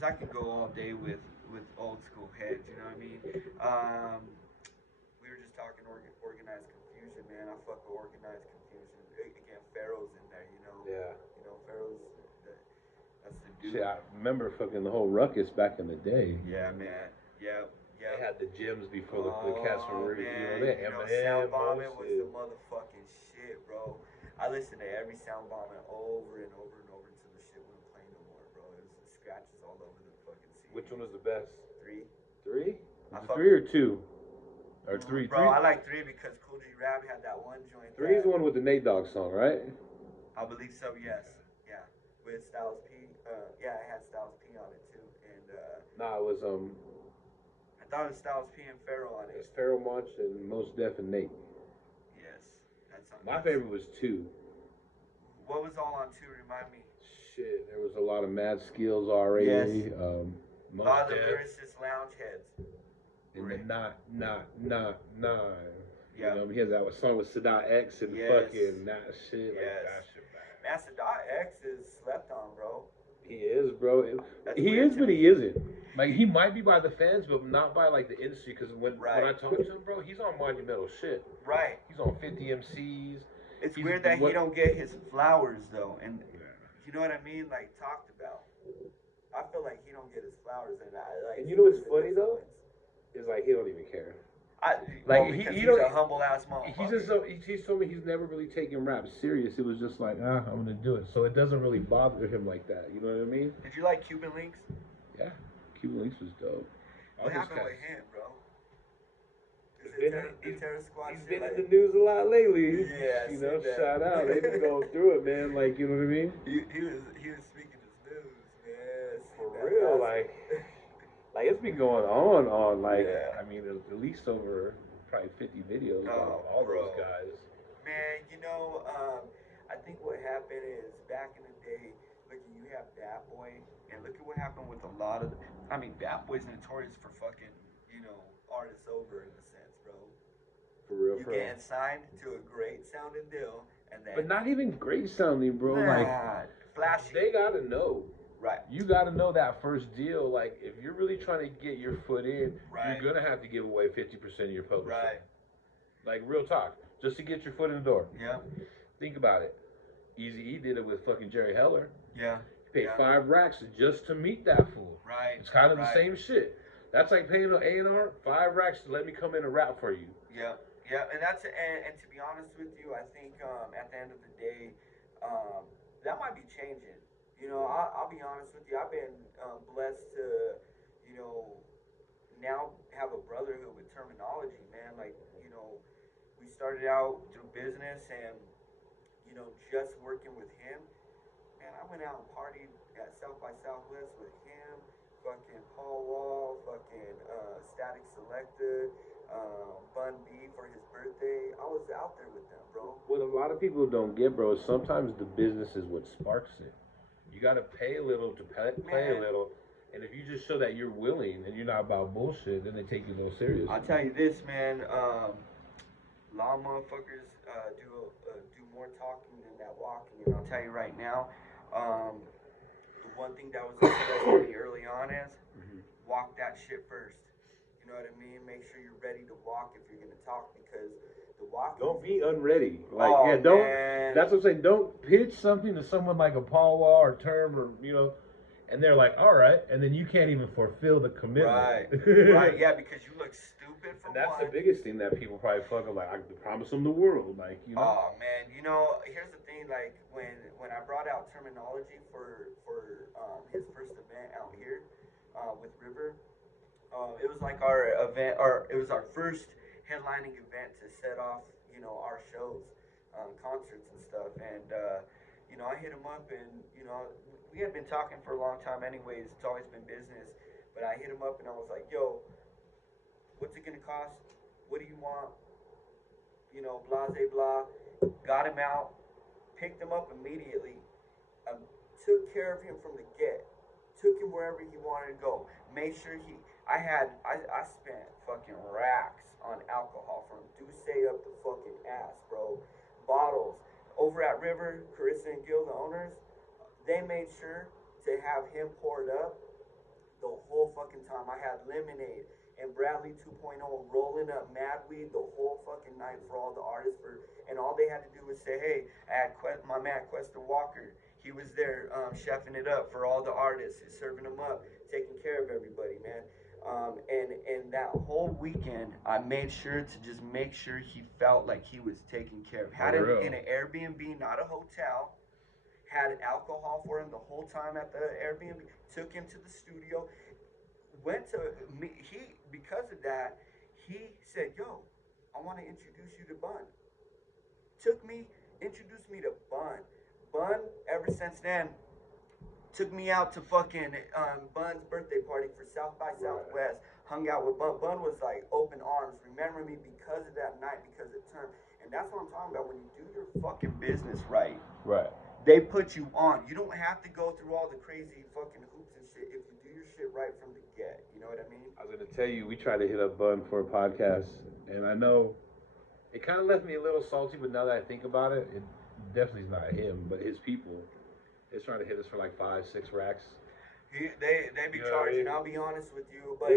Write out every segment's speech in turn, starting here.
because I can go all day with old school heads. You know what I mean? Um, we were just talking organized confusion, man. I fuck with organized confusion. Again, Pharaoh's in there. Yeah. Pharaoh's. That's the dude. Shit, I remember fucking the whole ruckus back in the day. Yeah, man. Yeah. They Yeah. had the gyms before the cats were, Man, they had sound Eminem, bombing was the Moses. motherfucking shit, bro. I listened to every sound bombing over and over and over until the shit wouldn't play no more, bro. It was scratches all over the fucking CD. Which one was the best? Three. Three? I Three or two? Or three? Bro, Three? I like three because Cool G Rap had that one joint. Three is the one with the Nate Dogg song, right? I believe so. Yes. Yeah. With Styles P. Yeah, it had Styles P on it too, and Nah, it was I thought it was Styles P and Pharaoh on it. It's Pharoah Monch and Mos Def and Nate. Yes, that's on. My favorite was two. What was all on two? Remind me. Shit, there was a lot of Mad Skills R.A. Yes. A Mos lot of the Def, lyricist lounge heads. and Right. the not. Yeah. You know, he has that song with Sadat X and Yes. fucking that shit. Like Yes. that shit, man. Man, Sadat X is slept on, bro. He is, bro. That's He weird is, to but me. he isn't. Like, he might be by the fans, but not by, like, the industry. Because when Right. I talk to him, bro, he's on monumental shit. Right. He's on 50 MCs. It's He's weird that he what- don't get his flowers though, and Yeah. you know what I mean, like talked about. I feel like he don't get his flowers, and I like. And you know what's funny, though? Is, like, he don't even care. Like because he he's don't- a humble ass motherfucker. He's just so, he's told me he's never really taken rap serious. It was just like, I'm gonna do it. So it doesn't really bother him like that. You know what I mean? Did you like Cuban Links? Yeah. Cuban Links was dope. What happened with him, bro? He's Terror Squad He's shit, been like, in the news a lot lately. Yeah, I You know, seen that. shout out. They've been going through it, man. Like, you know what I mean? he was speaking his news, man. For real, like it's been going on, like, Yeah. I mean, at least over probably 50 videos Oh, about all bro. those guys. Man, I think what happened is back in the day, look, you have Bad Boy, and look at what happened with a lot of. Bad Boy's notorious for fucking, artists over in a sense, bro. For real, You for real. getting signed to a great sounding deal, and then. But not even great sounding, bro. Like, flashy. they gotta know. Right. You gotta know that first deal. Like, if you're really trying to get your foot in, Right. you're gonna have to give away 50% of your publishing. Right. Like, real talk, just to get your foot in the door. Yeah. Think about it. Eazy-E did it with fucking Jerry Heller. Yeah. He paid Yeah. 5 racks just to meet that fool. Right. It's kind of right. the same shit. That's like paying an A&R 5 racks to let me come in and rap for you. Yeah, yeah, and to be honest with you, I think at the end of the day, that might be changing. I'll be honest with you. I've been blessed to, now have a brotherhood with terminology, man. Like, we started out through business and, just working with him. Man, I went out and partied at South by Southwest with him, fucking Paul Wall, fucking Static Selected, Bun B for his birthday. I was out there with them, bro. What a lot of people don't get, bro, is sometimes the business is what sparks it. You got to pay a little to play a little. And if you just show that you're willing and you're not about bullshit, then they take you a little serious. I'll tell you this, man. A lot of motherfuckers do more talking than that walking. And I'll tell you right now, the one thing that was impressed with me early on is walk that shit first. You know what I mean? Make sure you're ready to walk if you're gonna talk, because the walk. Don't be unready. Like, don't. Man. That's what I'm saying. Don't pitch something to someone like a Paul Wall or Term or and they're like, all right, and then you can't even fulfill the commitment. Right. Right. Yeah, because you look stupid for And that's one. the biggest thing that people probably fuck up. Like, I promise them the world. Like, Oh man, here's the thing. Like when I brought out terminology for his first event out here with River, it was like our event, or it was our first headlining event to set off, our shows, concerts and stuff. And I hit him up, and we had been talking for a long time. Anyways, it's always been business. But I hit him up, and I was like, "Yo, what's it gonna cost? What do you want? Blah, blah." Got him out, picked him up immediately, took care of him from the get, took him wherever he wanted to go. Made sure I spent fucking racks on alcohol from Douce up the fucking ass, bro. Bottles. Over at River, Carissa and Gil, the owners, they made sure to have him poured up time. I had lemonade and Bradley 2.0 rolling up mad weed the whole fucking night for all the artists. And all they had to do was say, hey, I had my man Quester Walker. He was there chefing it up for all the artists, serving them up, taking care of everybody, man. And that whole weekend, I made sure to just make sure he felt like he was taken care of. Had him in an Airbnb, not a hotel. Had alcohol for him the whole time at the Airbnb. Took him to the studio. Went to me. He because of that, he said, "Yo, I want to introduce you to Bun." Took me, introduced me to Bun. Bun. Ever since then, took me out to fucking Bun's birthday party for South by Southwest. Hung out with Bun. Bun was like open arms. Remember me because of that night, because of term. And that's what I'm talking about. When you do your fucking business right, they put you on. You don't have to go through all the crazy fucking hoops and shit if you do your shit right from the get. You know what I mean? I was gonna tell you, we tried to hit up Bun for a podcast, and I know it kind of left me a little salty. But now that I think about it, it definitely is not him, but his people. Is trying to hit us for like 5-6 racks. They be charging. I'll be honest with you, but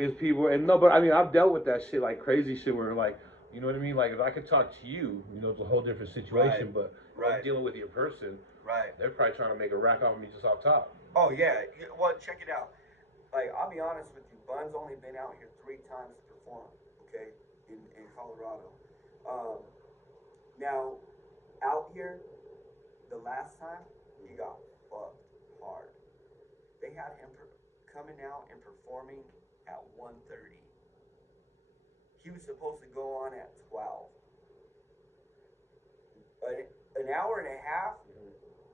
his people, and no, but I mean I've dealt with that shit, like crazy shit where like, you know what I mean, like if I could talk to you, you know, it's a whole different situation, but if I'm dealing with your person, they're probably trying to make a rack off of me just off top. Oh yeah, well check it out. Like I'll be honest with you, Bun's only been out here 3 times to perform, okay, in Colorado. Now out here, the last time he got fucked hard. They had him coming out and performing at 1:30. He was supposed to go on at 12. An hour and a half.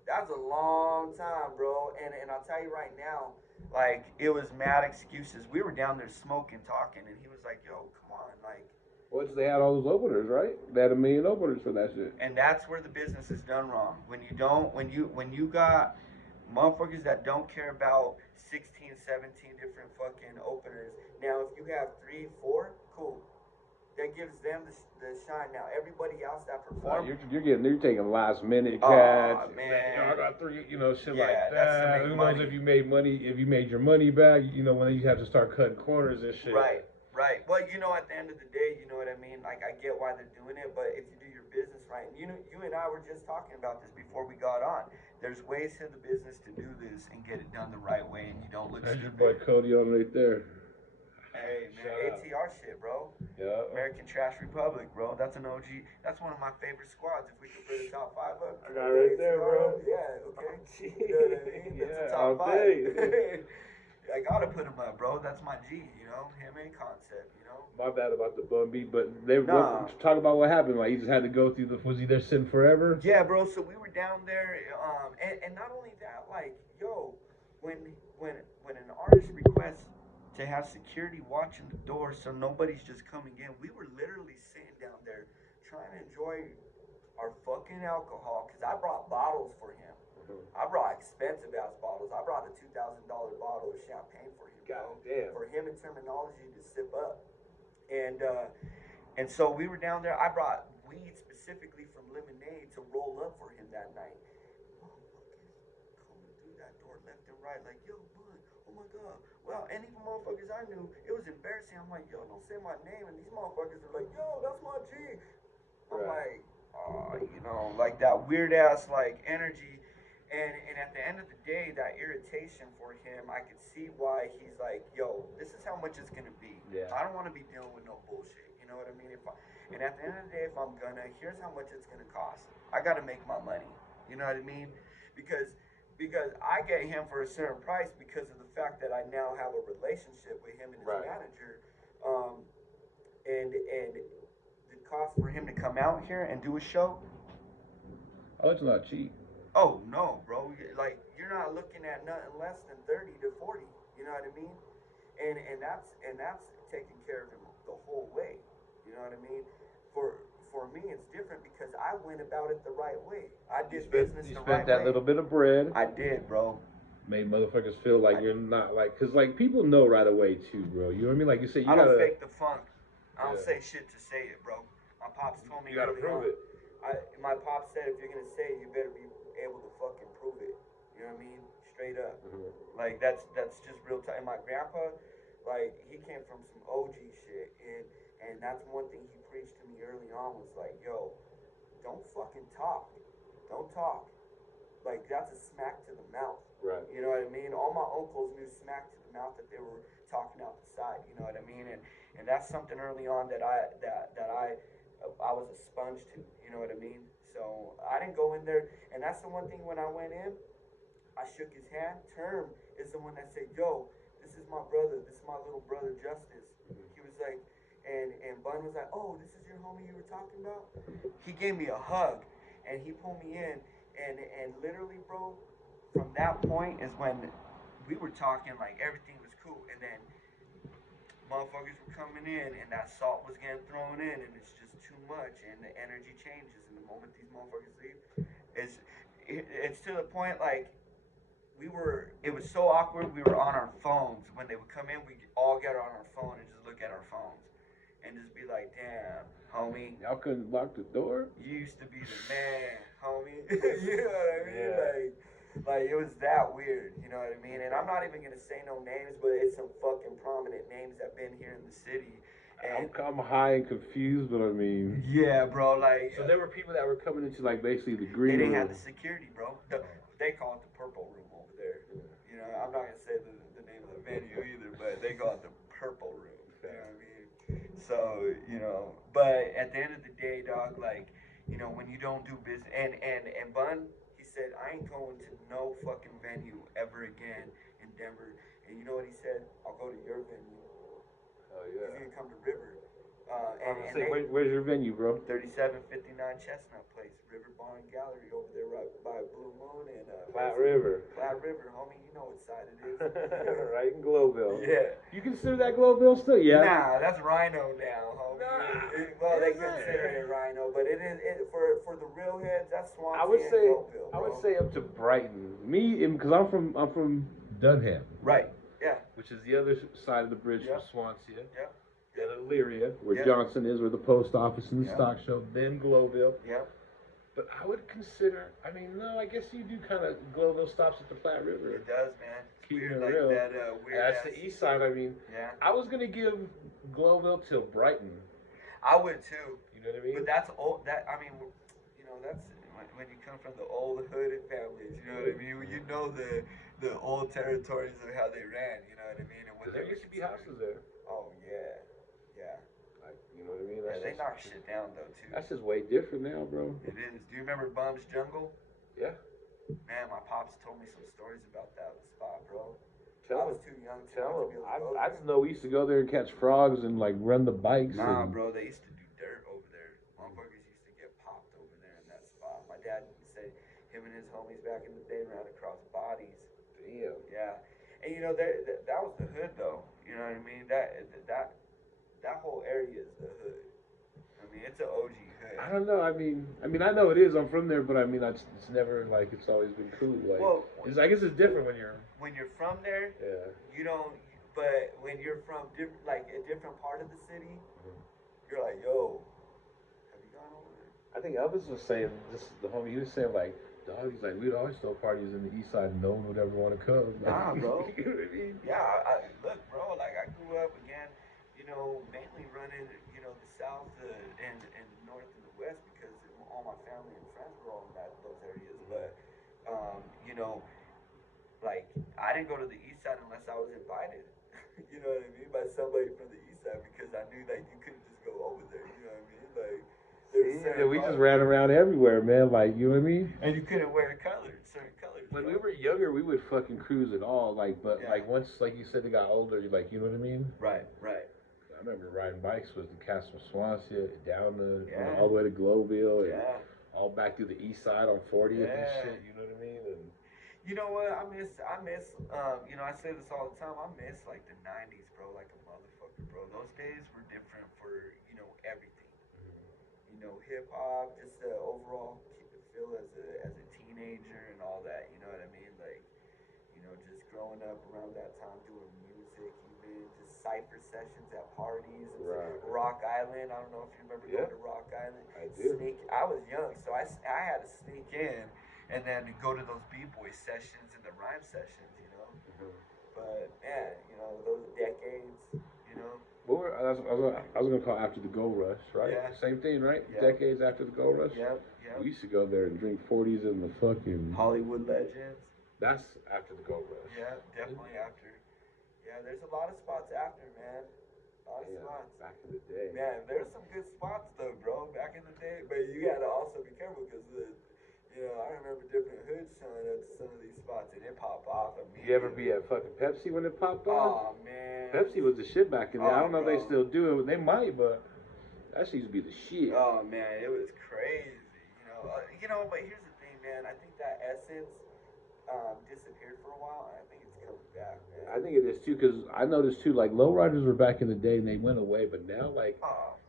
That's a long time, bro. And I'll tell you right now, like it was mad excuses. We were down there smoking, talking, and he was like, "Yo, come on, like." Well, they had all those openers, right? They had 1 million openers for that shit. And that's where the business is done wrong. When you got motherfuckers that don't care about 16, 17 different fucking openers. Now, if you have 3, 4, cool. That gives them the shine. Now, everybody else that performs, you're taking last minute catch. Oh man, I got 3, you know, shit like that. Who knows if you made money? If you made your money back, you know, when you have to start cutting corners and shit. Right. Well, you know, at the end of the day, you know what I mean? Like, I get why they're doing it, but if you do your business right, and you and I were just talking about this before we got on. There's ways to the business to do this and get it done the right way, and you don't look stupid. That's your boy Cody on right there. Hey, man, ATR shit, bro. Yeah. American Trash Republic, bro. That's an OG. That's one of my favorite squads. If we could put the top 5 up. I got it right there, bro. Yeah, okay. You know what I mean? That's the top 5. I gotta put him up, bro. That's my G, you know? Him and Concept, you know? My bad about the Bun beat, but they talk about what happened. Like, he just had to go through was he there sitting forever? Yeah, bro. So we were down there, and not only that, like, yo, when an artist requests to have security watching the door so nobody's just coming in, we were literally sitting down there trying to enjoy our fucking alcohol, because I brought bottles for him. I brought expensive ass bottles. I brought a $2,000 bottle of champagne for him, bro. Damn. For him in terminology to sip up. And so we were down there. I brought weed specifically from Lemonade to roll up for him that night. Motherfuckers coming through that door left and right, like, yo, Bud, oh my God. Well, and even motherfuckers I knew, it was embarrassing. I'm like, yo, don't say my name. And these motherfuckers are like, yo, that's my G. I'm like, you know, like that weird ass like energy. And at the end of the day, that irritation for him, I could see why he's like, yo, this is how much it's going to be. Yeah. I don't want to be dealing with no bullshit. You know what I mean? And at the end of the day, if I'm gonna, here's how much it's going to cost. I got to make my money. You know what I mean? Because I get him for a certain price because of the fact that I now have a relationship with him and his manager. And the cost for him to come out here and do a show. Oh, it's not cheap. Oh no, bro! Like you're not looking at nothing less than 30 to 40. You know what I mean? And that's taking care of him the whole way. You know what I mean? For me, it's different because I went about it the right way. I did business the right way. You spent that little bit of bread. I did, bro. Made motherfuckers feel like you're not like, cause like people know right away too, bro. You know what I mean? Like you say, I don't fake the funk. I don't say shit to say it, bro. My pops told me you gotta prove it. My pops said if you're gonna say it, you better be able to fucking prove it. You know what I mean? Straight up. Like that's just real time. My grandpa, Like he came from some OG shit, and that's one thing he preached to me early on was like, yo, don't fucking talk, don't talk. Like that's a smack to the mouth. Right. You know what I mean? All my uncles knew smack to the mouth that they were talking out the side. You know what I mean? And that's something early on that I was a sponge to. You know what I mean? So I didn't go in there, and that's the one thing when I went in, I shook his hand. Term is the one that said, "Yo, this is my brother. This is my little brother, Justice." He was like, and Bun was like, "Oh, this is your homie you were talking about." He gave me a hug, and he pulled me in, and literally, bro, from that point is when we were talking like everything was cool, and then motherfuckers were coming in, and that salt was getting thrown in, and it's just too much, and the energy changes, and the moment these motherfuckers leave, it's to the point like it was so awkward. We were on our phones when they would come in. We all get on our phone and just look at our phones and just be like, "Damn, homie, Y'all couldn't lock the door. you used to be the man, homie." You know what I mean? Yeah. Like it was that weird. You know what I mean? And I'm not even gonna say no names, but it's some fucking prominent names that been here in the city. And I'm high and confused, but I mean, yeah, bro, like so there were people that were coming into like basically the they green didn't room. have the security, bro. They call it the purple room over there. You know, I'm not gonna say the name of the venue either, but they call it the purple room. You know what I mean? So, you know, but at the end of the day, dog, like, you know, when you don't do business, and Bun, he said, I ain't going to no fucking venue ever again in Denver. And you know what he said? I'll go to your venue. Oh He's yeah. gonna come to River. Where's your venue, bro? 3759 Chestnut Place, River Bar and Gallery over there right by Blue Moon and Flat River. Flat River, homie, you know what side it is. Right in Globeville. Yeah. You consider that Globeville still? Yeah. Nah, that's Rhino now, homie. Nah, They is it? consider it Rhino, but it is for the real heads. That's Swansea I would and say Globeville, I bro. would say up to Brighton. Me, because I'm from Dunham. Right. Yeah. Which is the other side of the bridge Yep. from Swansea. Yep. Then Elyria, where Yep. Johnson is, where the post office and the Yep. stock show. Then Globeville. Yep. But I would consider. I mean, no, I guess you do kind of Globeville stops at the Flat River. It does, man. It's Keeping weird, it like real. that weird. That's the east side. I mean, Yeah. I was gonna give Globeville till Brighton. I would too. You know what I mean? But that's old. That I mean, you know, that's when you come from the old hooded families. You know what I mean? You know the old territories of how they ran. You know what I mean? And what Because there used to be houses there. Oh yeah, yeah. Like, you know what I mean? Yeah, That's they just, knock shit down though too. that's just way different now, bro. It is. Do you remember Bum's Jungle? Yeah. Man, my pops told me some stories about that spot, bro. I Tell was them. too young to Tell be them. able to go I there. just know we used to go there and catch frogs and like run the bikes. Nah, and, bro, they used to do dirt over there. Motherfuckers used to get popped over there in that spot. My dad said him and his homies back in the day ran across bodies. Damn. Yeah, and you know that was the hood though. You know what I mean? That whole area is the hood. I mean, it's an OG hood. I don't know. I mean, I know it is. I'm from there, but I mean, it's never like it's always been cool. Like, Well, I guess it's different when you're from there. Yeah. You don't. But when you're from like a different part of the city, you're like, yo, have you gone over there? I think Elvis was saying just the homie. He was saying like, dog. He's like, we'd always throw parties in the east side, and no one would ever want to come. Like, Nah, bro. You know what I mean? Yeah, look, bro. Like I grew up again, you know, mainly running, you know, the south and the north and the west because all my family and friends were all in those areas. But you know, like I didn't go to the east side unless I was invited. You know what I mean? By somebody from the east side because I knew that you couldn't just go over there. You know what I mean? Like Yeah, we just ran around everywhere, man. Like, you know what I mean? and you couldn't wear certain colors. When bro. we were younger, we would fucking cruise it all. Like, but Yeah. like once, like you said, they got older. You like, you know what I mean? Right. I remember riding bikes with the Castle Swansea down the Yeah. all the way to Globeville and Yeah. all back through the east side on 40th and Yeah. shit. You know what I mean? And You know what? I miss. You know, I say this all the time. I miss like the '90s, bro, like a motherfucker, bro. Those days were different for everything. You know, hip hop, just the overall feel as a teenager and all that. You know what I mean? Like, you know, just growing up around that time, doing music, even just cipher sessions at parties. Right. Rock Island. I don't know if you remember Yeah. going to Rock Island. I do. I was young, so I had to sneak in and then go to those b-boy sessions and the rhyme sessions, you know. But man, you know, those decades, I was gonna call After the Gold Rush, right? Yeah. Same thing, right? Yeah. Decades after the Gold Rush. Yep. We used to go there and drink 40s in the fucking Hollywood Legends. That's after the Gold Rush. Yeah, definitely after. Yeah, there's a lot of spots after, man. A lot of spots. Back in the day. Man, there's some good spots though, bro. Back in the day, but you gotta also be careful because I remember different hoods showing up to some of these spots and it popped off immediately. You ever be at fucking Pepsi when it popped off? Oh man, Pepsi was the shit back in the day. I don't know if they bro. still do it. They might, but that used to be the shit. Oh man, it was crazy. But here's the thing, man. I think that essence disappeared for a while, and I think it's coming back, man. I think it is too, because I noticed too, like lowriders were back in the day and they went away, but now like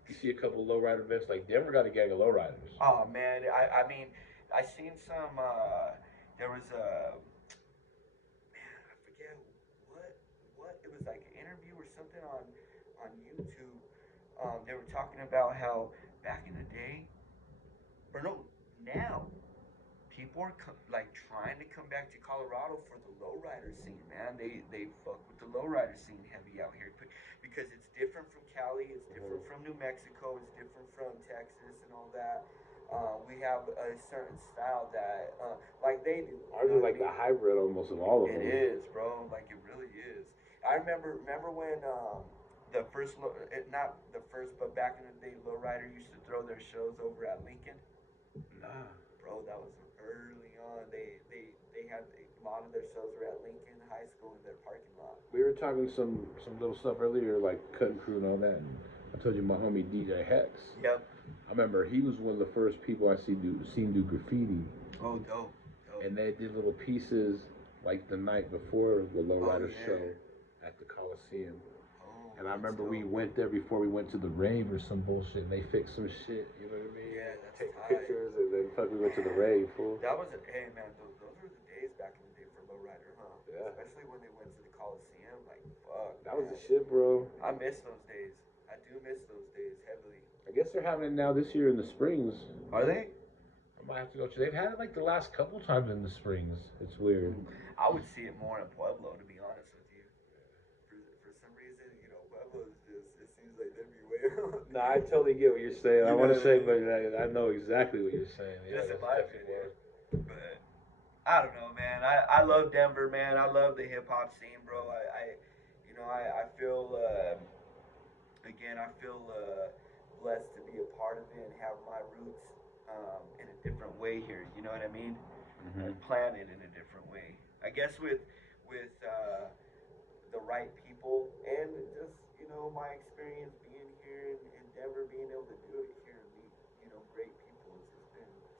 you see a couple of lowrider events, like Denver got a gang of lowriders. Oh man, I mean, I seen some. There was a man, I forget what it was like an interview or something on YouTube. They were talking about how back in the day, or no, now people are like trying to come back to Colorado for the lowrider scene, man. They fuck with the lowrider scene heavy out here because it's different from Cali, it's different from New Mexico, it's different from Texas and all that. We have a certain style that like they do. Ours is like the hybrid almost of all of them. It is, bro. Like it really is. I remember when the first not the first, but back in the day, lowrider used to throw their shows over at Lincoln. Nah. Bro, that was early on. They had a lot of their shows were at Lincoln High School in their parking lot. We were talking some little stuff earlier, like Cutting Crew and all that. And I told you my homie DJ Hex. Yep. I remember he was one of the first people I seen do graffiti. Oh, dope. And they did little pieces like the night before the lowrider show at the Coliseum. And I remember we went there before we went to the rave or some bullshit, and they fixed some shit, you know what I mean? Yeah, that's Take tight. pictures, and then we went to the rave, fool. That was hey man, those were the days back in the day for lowrider, huh? Yeah. Especially when they went to the Coliseum, like fuck. That was the shit, bro. I miss those days. I do miss those days heavily. I guess they're having it now this year in the Springs. Are they? I might have to go. They've had it like the last couple times in the Springs. It's weird. I would see it more in Pueblo, to be honest with you. For some reason, Pueblo is just, it seems like they'd be way Nah, I totally get what you're saying. I want to say, but I know exactly what you're saying. Just in my opinion. But I don't know, man. I love Denver, man. I love the hip hop scene, bro. I feel again, I feel blessed to be a part of it and have my roots in a different way here. You know what I mean? Mm-hmm. And plan it in a different way. I guess with the right people and just my experience being here in Denver, being able to do it here and meet great people, it's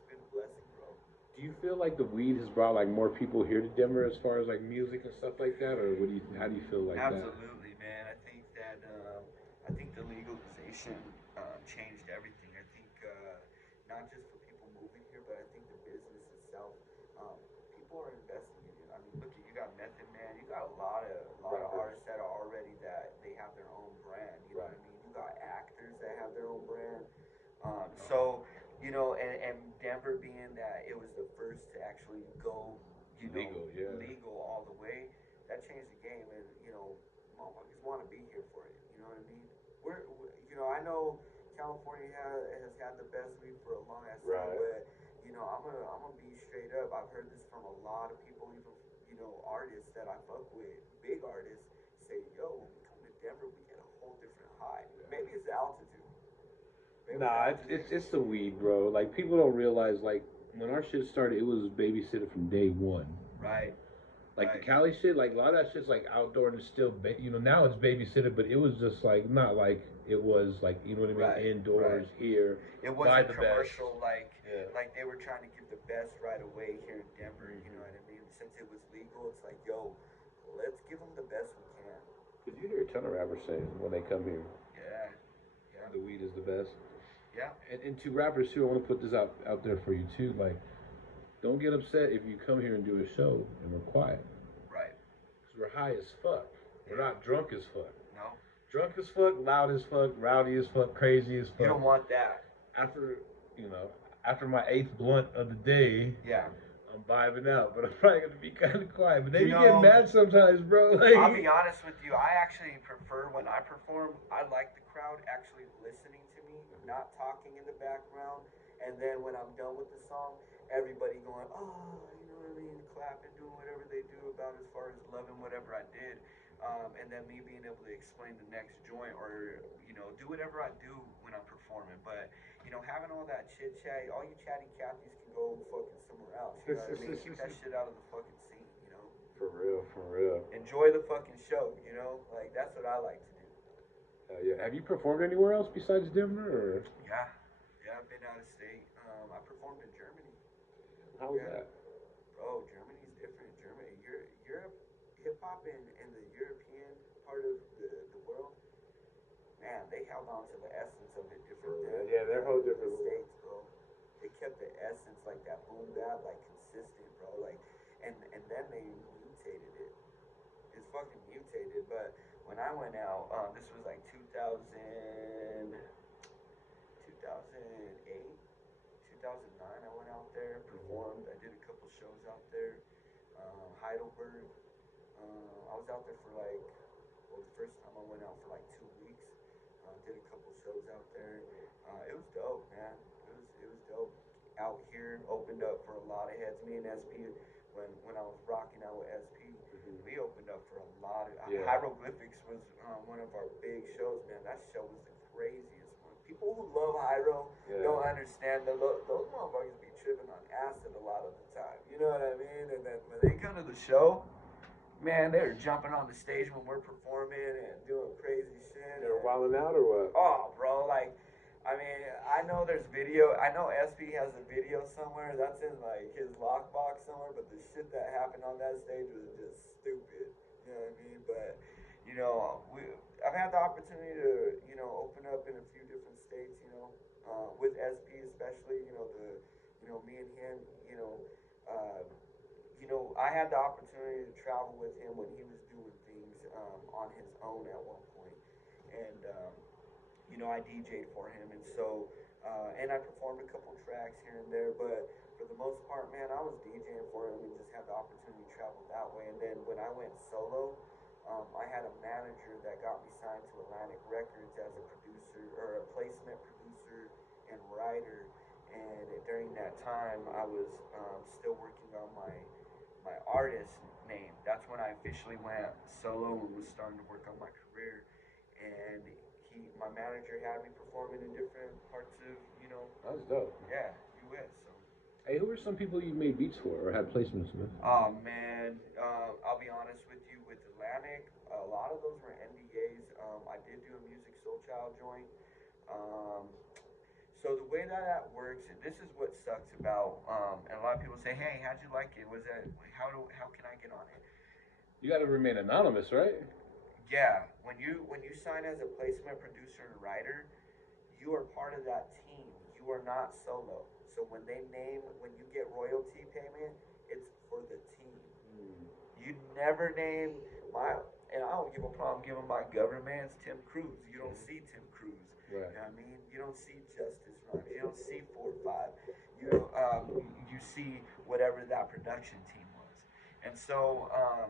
been a blessing, bro. Do you feel like the weed has brought like more people here to Denver as far as like music and stuff like that, or how do you feel like Absolutely, man. I think that the legalization changed everything. I think not just for people moving here, but I think the business itself, people are investing in it. I mean, look, you got Method Man, you got a lot of artists that are already that they have their own brand. You know what I mean? You got actors that have their own brand. And Denver being that it was the first to actually go, legal all the way, that changed the game. And motherfuckers want to be here for it. You know what I mean? I know California has had the best weed for a long ass time, but I'm gonna be straight up. I've heard this from a lot of people, even artists that I fuck with, big artists, say, yo, when we come to Denver, we get a whole different high. Maybe it's the altitude. It's the weed, bro. Like people don't realize, like when our shit started, it was babysitter from day one. Right. Like the Cali shit, like a lot of that shit's like outdoor and it's still, now it's babysitter, but it was just like not like it was like what I mean, indoors here. It wasn't commercial like they were trying to give the best right away here in Denver. You know what I mean? Since it was legal, it's like, yo, let's give them the best we can. Cause you hear a ton of rappers saying when they come here, the weed is the best. Yeah. And to rappers too, I want to put this out there for you too. Like, don't get upset if you come here and do a show and we're quiet. Right. Because we're high as fuck. We're not drunk as fuck. No. Drunk as fuck, loud as fuck, rowdy as fuck, crazy as fuck. You don't want that. After my 8th blunt of the day, I'm vibing out, but I'm probably gonna be kind of quiet. But then You you get know, mad sometimes, bro. I'll Like, be honest with you. I actually prefer when I perform. I like the crowd actually listening to me, not talking in the background. And then when I'm done with the song, everybody going, oh, you know what I mean, clapping, doing whatever they do about as far as loving whatever I did. And then me being able to explain the next joint or do whatever I do when I'm performing. But having all that chit chat, all you chatty Cathy's can go fucking somewhere else. You know what I mean? Keep that shit out of the fucking scene. for real, for real. Enjoy the fucking show, Like that's what I like to do. Yeah. Have you performed anywhere else besides Denver? Or? Yeah, yeah, I've been out of state. I performed in Germany. How was Yeah, that? bro, Germany's different. Europe, hip hop in the European part of the world, man, they held on to the essence of it different than Yeah, they're whole different. the states, bro. They kept the essence like that boom bap, like consistent, bro. Like, and then they mutated it. It's fucking mutated. But when I went out, this was like 2008, 2009. I went out there, performed. I did a couple shows out there. Heidelberg. I was out there for the first time I went out for like 2 weeks. Did a couple shows out there. It was dope, man. It was dope. Out here, opened up for a lot of heads. Me and SP, when I was rocking out with SP, we opened up for a lot of. Hieroglyphics was one of our big shows, man. That show was the craziest one. People who love Hyro don't understand those motherfuckers be tripping on acid a lot of the time. You know what I mean? And then when they come to the show, man, they're jumping on the stage when we're performing and doing crazy shit. They were wilding out or what? Oh, bro, like, I mean, I know there's video. I know SP has a video somewhere that's in like his lockbox somewhere, but the shit that happened on that stage was just stupid. You know what I mean? But I've had the opportunity to open up in a few different states. With SP especially. Me and him. Uh, I had the opportunity to travel with him when he was doing things on his own at one point, and I DJ'd for him, and so and I performed a couple tracks here and there, but for the most part, man, I was DJing for him and just had the opportunity to travel that way. And then when I went solo, I had a manager that got me signed to Atlantic Records as a producer or a placement producer and writer. And during that time, I was still working on my artist name. That's when I officially went solo and was starting to work on my career. And my manager had me performing in different parts of, That's dope. yeah, U.S. So. Hey, who are some people you made beats for or had placements with? Oh man, I'll be honest with you. With Atlantic, a lot of those were NDAs. I did do a Music Soul Child joint. So the way that works, and this is what sucks about, and a lot of people say, "Hey, how'd you like it? Was that how can I get on it?" You got to remain anonymous, right? Yeah, when you sign as a placement producer and writer, you are part of that team. You are not solo. So when you get royalty payment, it's for the team. You never name and I don't give a problem giving my government Tim Cruz. You don't see Tim Cruz. Right. You know what I mean? You don't see Justice Rhymes. You don't see 4-5. You see whatever that production team was. And so a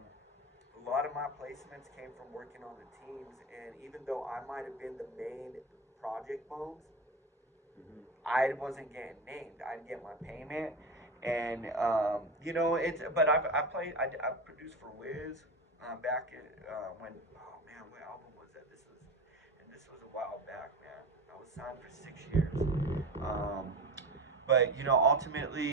lot of my placements came from working on the teams, and even though I might have been the main project bones, I wasn't getting named. I'd get my payment, and it's. But I produced for Wiz back in, when oh man, what album was that? This was a while back, man. I was signed for 6 years, but ultimately.